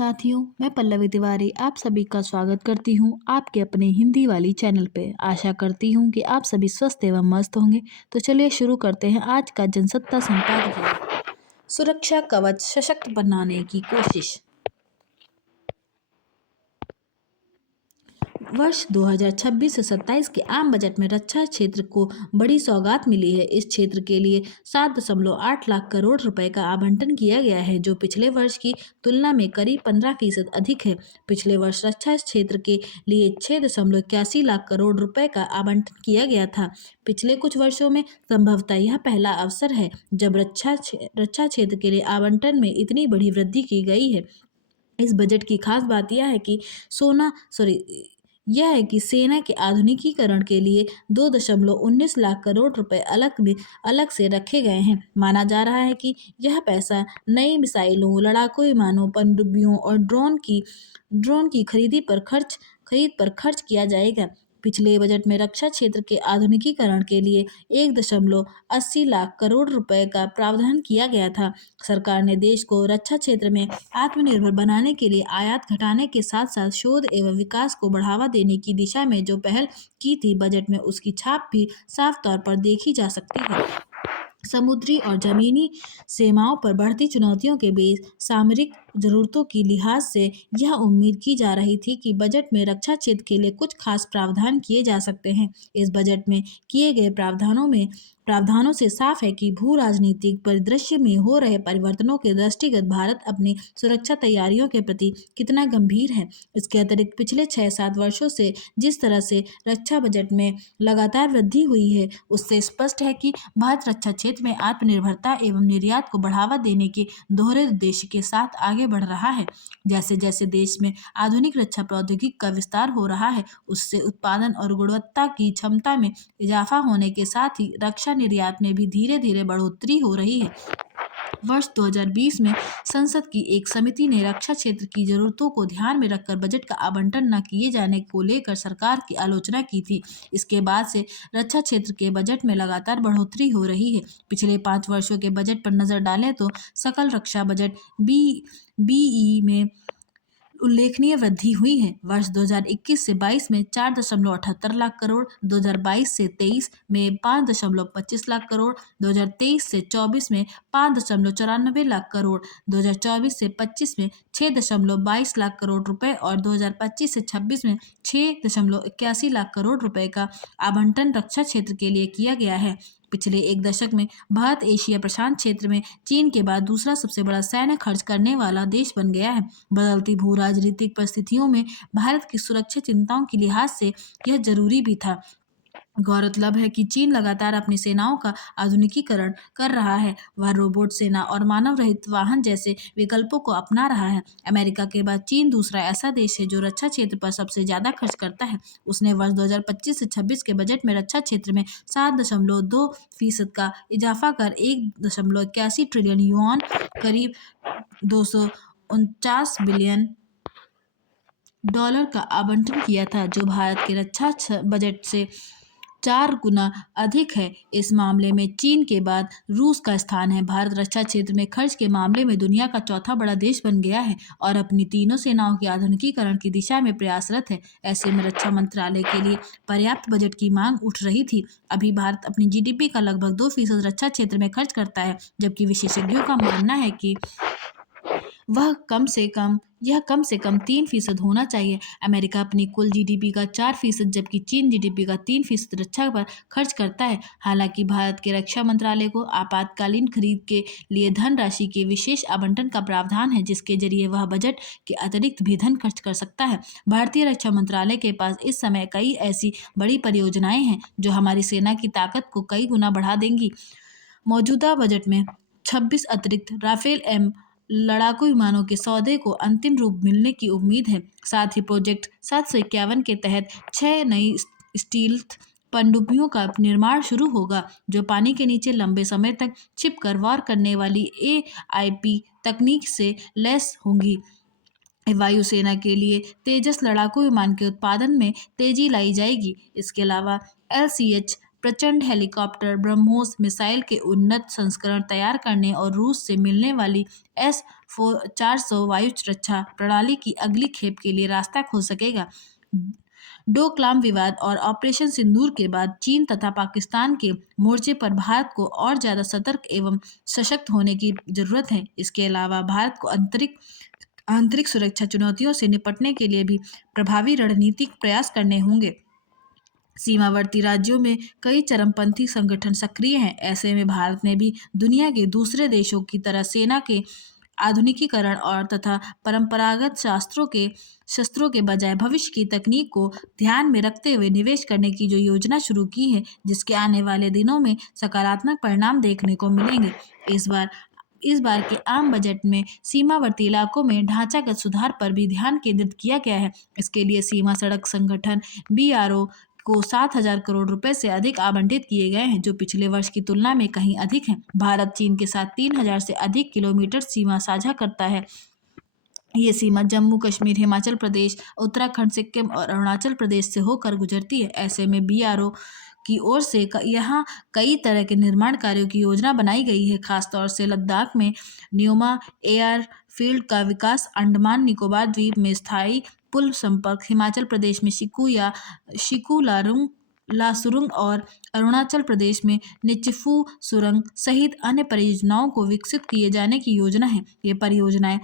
साथियों, मैं पल्लवी तिवारी आप सभी का स्वागत करती हूँ आपके अपने हिंदी वाली चैनल पे। आशा करती हूँ कि आप सभी स्वस्थ एवं मस्त होंगे। तो चलिए शुरू करते हैं आज का जनसत्ता संपादकीय। सुरक्षा कवच सशक्त बनाने की कोशिश। वर्ष 2026 से 27 के आम बजट में रक्षा क्षेत्र को बड़ी सौगात मिली है। इस क्षेत्र के लिए 7.8 लाख करोड़ रुपए का आवंटन किया गया है, जो पिछले वर्ष की तुलना में करीब 15% अधिक है। पिछले वर्ष रक्षा क्षेत्र के लिए 6.81 लाख करोड़ रुपए का आवंटन किया गया था। पिछले कुछ वर्षों में संभवतः यह पहला अवसर है जब रक्षा क्षेत्र के लिए आवंटन में इतनी बड़ी वृद्धि की गई है। इस बजट की खास बात यह है कि सेना के आधुनिकीकरण के लिए 2.19 लाख करोड़ रुपए अलग से रखे गए हैं। माना जा रहा है कि यह पैसा नई मिसाइलों, लड़ाकू विमानों, पनडुब्बियों और ड्रोन की खरीद पर खर्च किया जाएगा। पिछले बजट में रक्षा क्षेत्र के आधुनिकीकरण के लिए 1.80 लाख करोड़ रुपए का प्रावधान किया गया था। सरकार ने देश को रक्षा क्षेत्र में आत्मनिर्भर बनाने के लिए आयात घटाने के साथ साथ शोध एवं विकास को बढ़ावा देने की दिशा में जो पहल की थी, बजट में उसकी छाप भी साफ तौर पर देखी जा सकती है। समुद्री और जमीनी सीमाओं पर बढ़ती चुनौतियों के बीच सामरिक जरूरतों की लिहाज से यह उम्मीद की जा रही थी कि बजट में रक्षा क्षेत्र के लिए कुछ खास प्रावधान किए जा सकते हैं। इस बजट में किए गए प्रावधानों से साफ है कि भू राजनीतिक परिदृश्य में हो रहे परिवर्तनों के दृष्टिगत भारत अपनी सुरक्षा तैयारियों के प्रति कितना गंभीर है। इसके अतिरिक्त पिछले 6-7 वर्षों से जिस तरह से रक्षा बजट में लगातार वृद्धि हुई है, उससे स्पष्ट है कि भारत रक्षा क्षेत्र में आत्मनिर्भरता एवं निर्यात को बढ़ावा देने के दोहरे उद्देश्य के साथ आगे बढ़ रहा है। जैसे जैसे देश में आधुनिक रक्षा प्रौद्योगिकी का विस्तार हो रहा है, उससे उत्पादन और गुणवत्ता की क्षमता में इजाफा होने के साथ ही रक्षा निर्यात में भी धीरे धीरे बढ़ोतरी हो रही है। वर्ष 2020 में संसद की एक समिति ने रक्षा क्षेत्र की जरूरतों को ध्यान में रखकर बजट का आवंटन न किए जाने को लेकर सरकार की आलोचना की थी। इसके बाद से रक्षा क्षेत्र के बजट में लगातार बढ़ोतरी हो रही है। पिछले 5 वर्षों के बजट पर नजर डालें तो सकल रक्षा बजट बीई में उल्लेखनीय वृद्धि हुई है। वर्ष 2021 से 22 में 4.78 लाख करोड़, 2022 से 23 में 5.25 लाख करोड़, 2023 से 24 में 5.94 लाख करोड़, 2024 से 25 में 6.22 लाख करोड़ रुपए और 2025 से 26 में 6.81 लाख करोड़ रुपए का आवंटन रक्षा क्षेत्र के लिए किया गया है। पिछले एक दशक में भारत एशिया प्रशांत क्षेत्र में चीन के बाद दूसरा सबसे बड़ा सैन्य खर्च करने वाला देश बन गया है। बदलती भू राजनीतिक परिस्थितियों में भारत की सुरक्षा चिंताओं के लिहाज से यह जरूरी भी था। गौरतलब है कि चीन लगातार अपनी सेनाओं का आधुनिकीकरण कर रहा है। वह रोबोट सेना और मानव रहित वाहन जैसे विकल्पों को अपना रहा है। अमेरिका के बाद चीन दूसरा ऐसा देश है जो रक्षा क्षेत्र पर सबसे ज्यादा खर्च करता है। उसने वर्ष 2025 से 26 के बजट में रक्षा क्षेत्र में 7.2% का इजाफा कर 1.81 ट्रिलियन युआन, करीब 249 बिलियन डॉलर का आवंटन किया था, जो भारत के रक्षा बजट से 4 गुना अधिक है। इस मामले में चीन के बाद रूस का स्थान है। भारत रक्षा क्षेत्र में खर्च के मामले में दुनिया का चौथा बड़ा देश बन गया है और अपनी तीनों सेनाओं के आधुनिकीकरण की दिशा में प्रयासरत है। ऐसे में रक्षा मंत्रालय के लिए पर्याप्त बजट की मांग उठ रही थी। अभी भारत अपनी जीडीपी का लगभग 2% रक्षा क्षेत्र में खर्च करता है, जबकि विशेषज्ञों का मानना है कि यह कम से कम 3% होना चाहिए। अमेरिका अपनी कुल जीडीपी का 4%, जबकि चीन जीडीपी का 3% रक्षा पर खर्च करता है। हालांकि भारत के रक्षा मंत्रालय को आपातकालीन खरीद के लिए धनराशि के विशेष आवंटन का प्रावधान है, जिसके जरिए वह बजट के अतिरिक्त भी धन खर्च कर सकता है। भारतीय रक्षा मंत्रालय के पास इस समय कई ऐसी बड़ी परियोजनाएं हैं जो हमारी सेना की ताकत को कई गुना बढ़ा देंगी। मौजूदा बजट में 26 अतिरिक्त राफेल एम लड़ाकू विमानों के सौदे को अंतिम रूप मिलने की उम्मीद है। साथ ही प्रोजेक्ट 751 के तहत 6 नई स्टील्थ पनडुब्बियों का निर्माण शुरू होगा, जो पानी के नीचे लंबे समय तक छिपकर वार करने वाली AIP तकनीक से लैस होंगी। वायुसेना के लिए तेजस लड़ाकू विमान के उत्पादन में तेजी लाई जाएगी। इसके अलावा LCH प्रचंड हेलीकॉप्टर, ब्रह्मोस मिसाइल के उन्नत संस्करण तैयार करने और रूस से मिलने वाली S-400 वायु रक्षा प्रणाली की अगली खेप के लिए रास्ता खोल सकेगा। डोकलाम विवाद और ऑपरेशन सिंदूर के बाद चीन तथा पाकिस्तान के मोर्चे पर भारत को और ज्यादा सतर्क एवं सशक्त होने की जरूरत है। इसके अलावा भारत को आंतरिक सुरक्षा चुनौतियों से निपटने के लिए भी प्रभावी रणनीतिक प्रयास करने होंगे। सीमावर्ती राज्यों में कई चरमपंथी संगठन सक्रिय हैं। ऐसे में भारत ने भी दुनिया के दूसरे देशों की तरह सेना के आधुनिकीकरण और तथा परंपरागत शस्त्रों के बजाय भविष्य की तकनीक को ध्यान में रखते हुए निवेश करने की जो योजना शुरू की है, जिसके आने वाले दिनों में सकारात्मक परिणाम देखने को मिलेंगे। इस बार के आम बजट में सीमावर्ती इलाकों में ढांचागत सुधार पर भी ध्यान केंद्रित किया गया है। इसके लिए सीमा सड़क संगठन BRO को 7,000 करोड़ रुपए से अधिक आवंटित किए गए हैं, जो पिछले वर्ष की तुलना में कहीं अधिक हैं। भारत चीन के साथ 3,000 से अधिक किलोमीटर सीमा साझा करता है। ये सीमा जम्मू कश्मीर, हिमाचल प्रदेश, उत्तराखंड, सिक्किम और अरुणाचल प्रदेश से होकर गुजरती है। ऐसे में BRO की ओर से यहाँ कई तरह के निर्माण कार्यों की योजना बनाई गई है। खासतौर से लद्दाख में न्योमा एयर फील्ड का विकास, अंडमान निकोबार द्वीप में स्थायी पुल संपर्क, हिमाचल प्रदेश में शिकुला सुरंग और अरुणाचल प्रदेश में निचिफू सुरंग सहित अन्य परियोजनाओं को विकसित किए जाने की योजना है। ये परियोजनाएं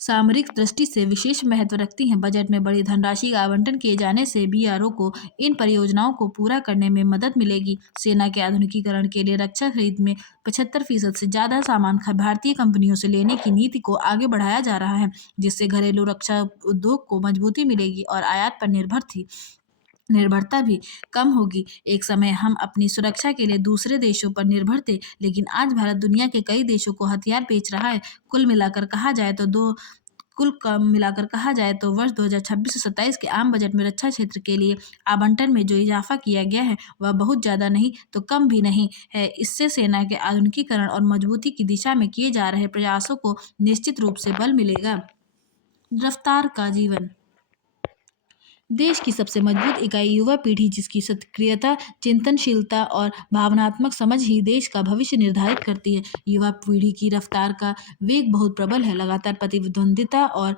सामरिक दृष्टि से विशेष महत्व रखती हैं। बजट में बड़ी धनराशि का आवंटन किए जाने से BRO को इन परियोजनाओं को पूरा करने में मदद मिलेगी। सेना के आधुनिकीकरण के लिए रक्षा खरीद में 75% से ज़्यादा सामान भारतीय कंपनियों से लेने की नीति को आगे बढ़ाया जा रहा है, जिससे घरेलू रक्षा उद्योग को मजबूती मिलेगी और आयात पर निर्भरता भी कम होगी। एक समय हम अपनी सुरक्षा के लिए दूसरे देशों पर निर्भर थे, लेकिन आज भारत दुनिया के कई देशों को हथियार बेच रहा है। कुल मिलाकर कहा जाए तो वर्ष 2026 से 27 के आम बजट में रक्षा क्षेत्र के लिए आवंटन में जो इजाफा किया गया है, वह बहुत ज़्यादा नहीं तो कम भी नहीं है। इससे सेना के आधुनिकीकरण और मजबूती की दिशा में किए जा रहे प्रयासों को निश्चित रूप से बल मिलेगा। रफ्तार का जीवन। देश की सबसे मजबूत इकाई युवा पीढ़ी, जिसकी सक्रियता, चिंतनशीलता और भावनात्मक समझ ही देश का भविष्य निर्धारित करती है। युवा पीढ़ी की रफ्तार का वेग बहुत प्रबल है। लगातार प्रतिद्वंदिता और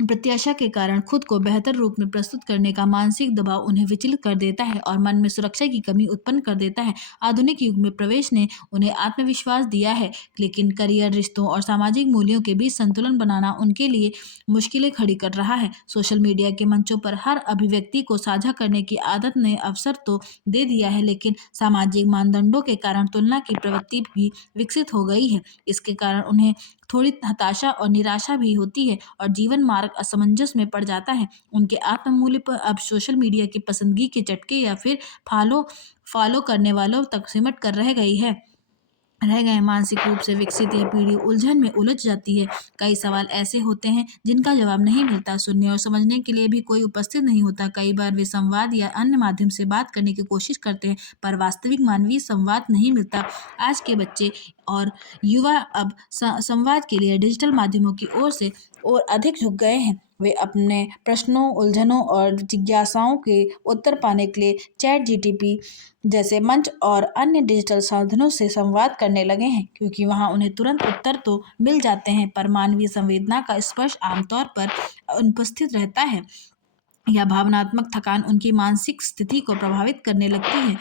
प्रत्याशा के कारण खुद को बेहतर रूप में प्रस्तुत करने का मानसिक दबाव उन्हें विचलित कर देता है और मन में सुरक्षा की कमी उत्पन्न कर देता है। आधुनिक युग में प्रवेश ने उन्हें आत्मविश्वास दिया है, लेकिन करियर, रिश्तों और सामाजिक मूल्यों के बीच संतुलन बनाना उनके लिए मुश्किलें खड़ी कर रहा है। सोशल मीडिया के मंचों पर हर अभिव्यक्ति को साझा करने की आदत ने अवसर तो दे दिया है, लेकिन सामाजिक मानदंडों के कारण तुलना की प्रवृत्ति भी विकसित हो गई है। इसके कारण उन्हें थोड़ी हताशा और निराशा भी होती है और जीवन मार्ग असमंजस में पड़ जाता है। उनके आत्ममूल्य पर अब सोशल मीडिया की पसंदगी के चटके या फिर फॉलो करने वालों तक सिमट कर रह गए। मानसिक रूप से विकसित यह पीढ़ी उलझन में उलझ जाती है। कई सवाल ऐसे होते हैं जिनका जवाब नहीं मिलता, सुनने और समझने के लिए भी कोई उपस्थित नहीं होता। कई बार वे संवाद या अन्य माध्यम से बात करने की कोशिश करते हैं, पर वास्तविक मानवीय संवाद नहीं मिलता। आज के बच्चे और युवा अब संवाद के लिए डिजिटल माध्यमों की ओर अधिक झुक गए हैं। वे अपने प्रश्नों, उलझनों और जिज्ञासाओं के उत्तर पाने के लिए ChatGPT जैसे मंच और अन्य डिजिटल साधनों से संवाद करने लगे हैं, क्योंकि वहां उन्हें तुरंत उत्तर तो मिल जाते हैं, पर मानवीय संवेदना का स्पर्श आमतौर पर अनुपस्थित रहता है। यह भावनात्मक थकान उनकी मानसिक स्थिति को प्रभावित करने लगती है।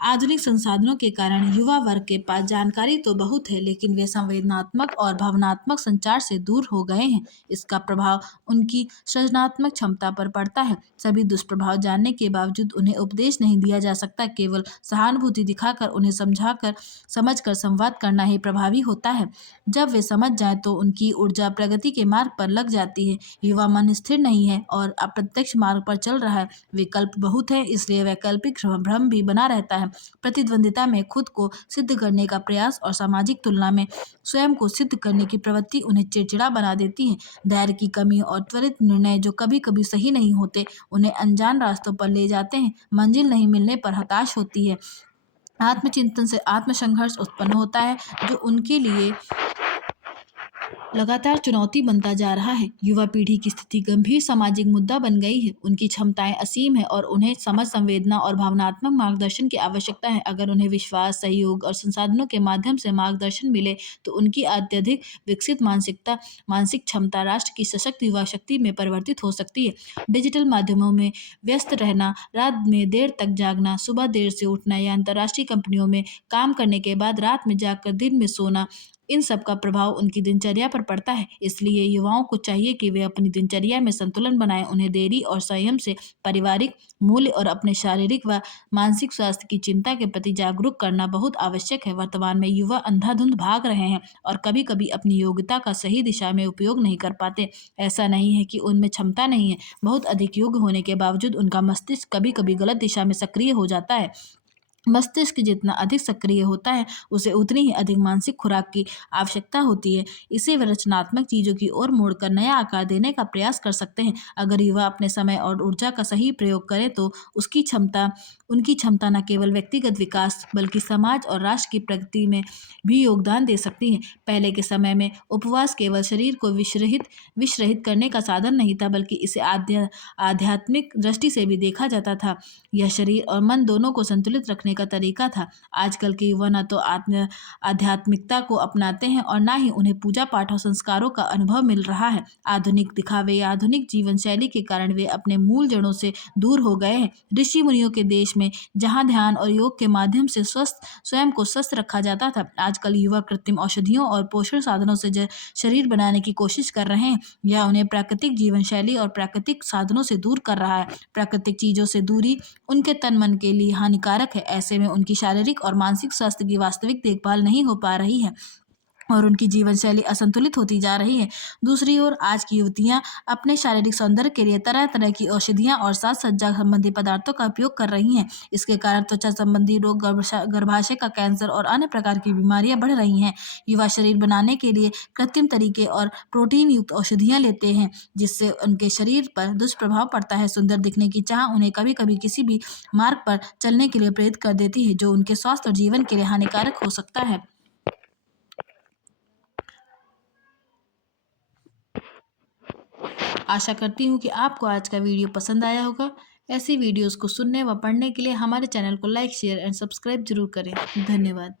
आधुनिक संसाधनों के कारण युवा वर्ग के पास जानकारी तो बहुत है, लेकिन वे संवेदनात्मक और भावनात्मक संचार से दूर हो गए हैं। इसका प्रभाव उनकी सृजनात्मक क्षमता पर पड़ता है। सभी दुष्प्रभाव जानने के बावजूद उन्हें उपदेश नहीं दिया जा सकता। केवल सहानुभूति दिखाकर उन्हें समझकर संवाद करना ही प्रभावी होता है। जब वे समझ जाएं तो उनकी ऊर्जा प्रगति के मार्ग पर लग जाती है। युवा मन स्थिर नहीं है और अप्रत्यक्ष मार्ग पर चल रहा है। विकल्प बहुत है, इसलिए वैकल्पिक भ्रम भी बना रहता है। प्रतिद्वंदिता में खुद को सिद्ध करने का प्रयास और सामाजिक तुलना में स्वयं को सिद्ध करने की प्रवृत्ति उन्हें चिड़चिड़ा बना देती है। धैर्य की कमी और त्वरित निर्णय जो कभी कभी सही नहीं होते, उन्हें अनजान रास्तों पर ले जाते हैं। मंजिल नहीं मिलने पर हताश होती है। आत्मचिंतन से आत्मसंघर्ष उत्पन्न होता है, जो उनके लिए लगातार चुनौती बनता जा रहा है। युवा पीढ़ी की स्थिति गंभीर सामाजिक मुद्दा बन गई है। उनकी क्षमताएं असीम है और उन्हें समझ, संवेदना और भावनात्मक मार्गदर्शन की आवश्यकता है। अगर उन्हें विश्वास, सहयोग और संसाधनों के माध्यम से मार्गदर्शन मिले तो उनकी अत्यधिक विकसित मानसिक क्षमता राष्ट्र की सशक्त युवा शक्ति में परिवर्तित हो सकती है। डिजिटल माध्यमों में व्यस्त रहना, रात में देर तक जागना, सुबह देर से उठना या अंतर्राष्ट्रीय कंपनियों में काम करने के बाद रात में जागकर दिन में सोना, इन सब का प्रभाव उनकी दिनचर्या पर पड़ता है। इसलिए युवाओं को चाहिए कि वे अपनी दिनचर्या में संतुलन बनाएं। उन्हें देरी और संयम से पारिवारिक मूल्य और अपने शारीरिक व मानसिक स्वास्थ्य की चिंता के प्रति जागरूक करना बहुत आवश्यक है। वर्तमान में युवा अंधाधुंध भाग रहे हैं और कभी-कभी अपनी योग्यता का सही दिशा में उपयोग नहीं कर पाते। ऐसा नहीं है कि उनमें क्षमता नहीं है, बहुत अधिक योग्य होने के बावजूद उनका मस्तिष्क कभी-कभी गलत दिशा में सक्रिय हो जाता है। मस्तिष्क जितना अधिक सक्रिय होता है, उसे उतनी ही अधिक मानसिक खुराक की आवश्यकता होती है। इसे वे रचनात्मक चीज़ों की ओर मोड़कर नया आकार देने का प्रयास कर सकते हैं। अगर युवा अपने समय और ऊर्जा का सही प्रयोग करें तो उनकी क्षमता न केवल व्यक्तिगत विकास बल्कि समाज और राष्ट्र की प्रगति में भी योगदान दे सकती है। पहले के समय में उपवास केवल शरीर को विष रहित करने का साधन नहीं था, बल्कि इसे आध्यात्मिक दृष्टि से भी देखा जाता था। यह शरीर और मन दोनों को संतुलित रखने का तरीका था। आजकल के युवा न तो आध्यात्मिकता को अपनाते हैं और ना ही उन्हें पूजा पाठ और संस्कारों का अनुभव मिल रहा है। आधुनिक दिखावे या आधुनिक जीवन शैली के कारण वे अपने मूल जड़ों से दूर हो गए हैं। ऋषि मुनियों के देश में जहाँ ध्यान और योग के माध्यम से स्वयं को स्वस्थ रखा जाता था, आजकल युवा कृत्रिम औषधियों और पोषण साधनों से शरीर बनाने की कोशिश कर रहे हैं। यह उन्हें प्राकृतिक जीवन शैली और प्राकृतिक साधनों से दूर कर रहा है। प्राकृतिक चीजों से दूरी उनके तन मन के लिए हानिकारक है। ऐसे में उनकी शारीरिक और मानसिक स्वास्थ्य की वास्तविक देखभाल नहीं हो पा रही है और उनकी जीवन शैली असंतुलित होती जा रही है। दूसरी ओर आज की युवतियां अपने शारीरिक सौंदर्य के लिए तरह तरह की औषधियां और साज सज्जा संबंधी पदार्थों का उपयोग कर रही हैं। इसके कारण त्वचा संबंधी रोग, गर्भाशय का कैंसर और अन्य प्रकार की बीमारियां बढ़ रही हैं। युवा शरीर बनाने के लिए कृत्रिम तरीके और प्रोटीन युक्त औषधियां लेते हैं, जिससे उनके शरीर पर दुष्प्रभाव पड़ता है। सुंदर दिखने की चाह उन्हें कभी कभी किसी भी मार्ग पर चलने के लिए प्रेरित कर देती है, जो उनके स्वास्थ्य और जीवन के लिए हानिकारक हो सकता है। आशा करती हूँ कि आपको आज का वीडियो पसंद आया होगा। ऐसी वीडियोस को सुनने व पढ़ने के लिए हमारे चैनल को लाइक, शेयर एंड सब्सक्राइब जरूर करें। धन्यवाद।